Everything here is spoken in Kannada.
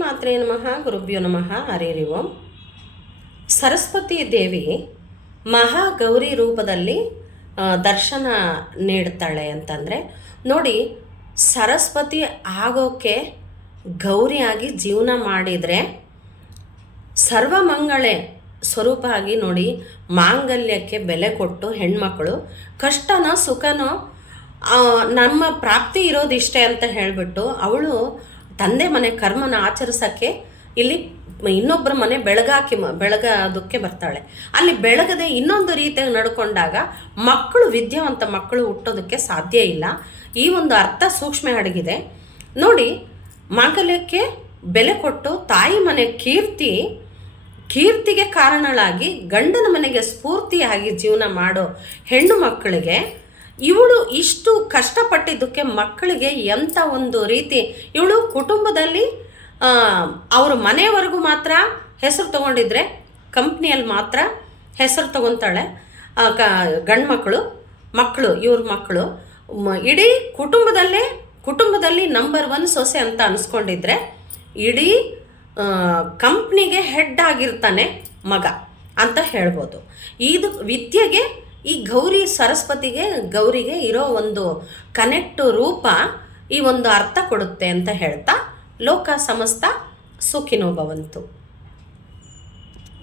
ಮಾತ್ರೇ ನಮಃ ಗುರುಭ್ಯೋ ನಮಃ ಹರಿ ಓಂ. ಸರಸ್ವತಿ ದೇವಿ ಮಹಾಗೌರಿ ರೂಪದಲ್ಲಿ ದರ್ಶನ ನೀಡ್ತಾಳೆ ಅಂತಂದರೆ ನೋಡಿ, ಸರಸ್ವತಿ ಆಗೋಕ್ಕೆ ಗೌರಿಯಾಗಿ ಜೀವನ ಮಾಡಿದರೆ ಸರ್ವಮಂಗಳೆ ಸ್ವರೂಪ ಆಗಿ ನೋಡಿ, ಮಾಂಗಲ್ಯಕ್ಕೆ ಬೆಲೆ ಕೊಟ್ಟು ಹೆಣ್ಮಕ್ಕಳು ಕಷ್ಟನೋ ಸುಖನೋ ನಮ್ಮ ಪ್ರಾಪ್ತಿ ಇರೋದಿಷ್ಟೇ ಅಂತ ಹೇಳಿಬಿಟ್ಟು ಅವಳು ತಂದೆ ಮನೆ ಕರ್ಮನ ಆಚರಿಸೋಕ್ಕೆ ಇಲ್ಲಿ ಇನ್ನೊಬ್ಬರ ಮನೆ ಬೆಳಗೋದಕ್ಕೆ ಬರ್ತಾಳೆ. ಅಲ್ಲಿ ಬೆಳಗದೆ ಇನ್ನೊಂದು ರೀತಿಯಾಗಿ ನಡ್ಕೊಂಡಾಗ ಮಕ್ಕಳು ವಿದ್ಯಾವಂತ ಮಕ್ಕಳು ಹುಟ್ಟೋದಕ್ಕೆ ಸಾಧ್ಯ ಇಲ್ಲ. ಈ ಒಂದು ಅರ್ಥ ಸೂಕ್ಷ್ಮ ಅಡಗಿದೆ ನೋಡಿ. ಮಾಂಗಲ್ಯಕ್ಕೆ ಬೆಲೆ ಕೊಟ್ಟು ತಾಯಿ ಮನೆ ಕೀರ್ತಿಗೆ ಕಾರಣಳಾಗಿ ಗಂಡನ ಮನೆಗೆ ಸ್ಫೂರ್ತಿಯಾಗಿ ಜೀವನ ಮಾಡೋ ಹೆಣ್ಣು ಮಕ್ಕಳಿಗೆ ಇವಳು ಇಷ್ಟು ಕಷ್ಟಪಟ್ಟಿದ್ದಕ್ಕೆ ಮಕ್ಕಳಿಗೆ ಎಂಥ ಒಂದು ರೀತಿ, ಇವಳು ಕುಟುಂಬದಲ್ಲಿ ಅವ್ರ ಮನೆಯವರೆಗೂ ಮಾತ್ರ ಹೆಸರು ತೊಗೊಂಡಿದ್ರೆ ಕಂಪ್ನಿಯಲ್ಲಿ ಮಾತ್ರ ಹೆಸರು ತೊಗೊತಾಳೆ. ಗಂಡು ಮಕ್ಕಳು ಇವ್ರ ಮಕ್ಕಳು ಇಡೀ ಕುಟುಂಬದಲ್ಲಿ ನಂಬರ್ 1 ಸೊಸೆ ಅಂತ ಅನಿಸ್ಕೊಂಡಿದ್ರೆ ಇಡೀ ಕಂಪ್ನಿಗೆ ಹೆಡ್ ಆಗಿರ್ತಾನೆ ಮಗ ಅಂತ ಹೇಳ್ಬೋದು. ಇದು ವಿದ್ಯೆಗೆ ಈ ಗೌರಿಗೆ ಇರೋ ಒಂದು ಕನೆಕ್ಟ್ ರೂಪ ಈ ಒಂದು ಅರ್ಥ ಕೊಡುತ್ತೆ ಅಂತ ಹೇಳ್ತಾ ಲೋಕ ಸಮಸ್ತ ಸುಖಿನೋ ಭವಂತು.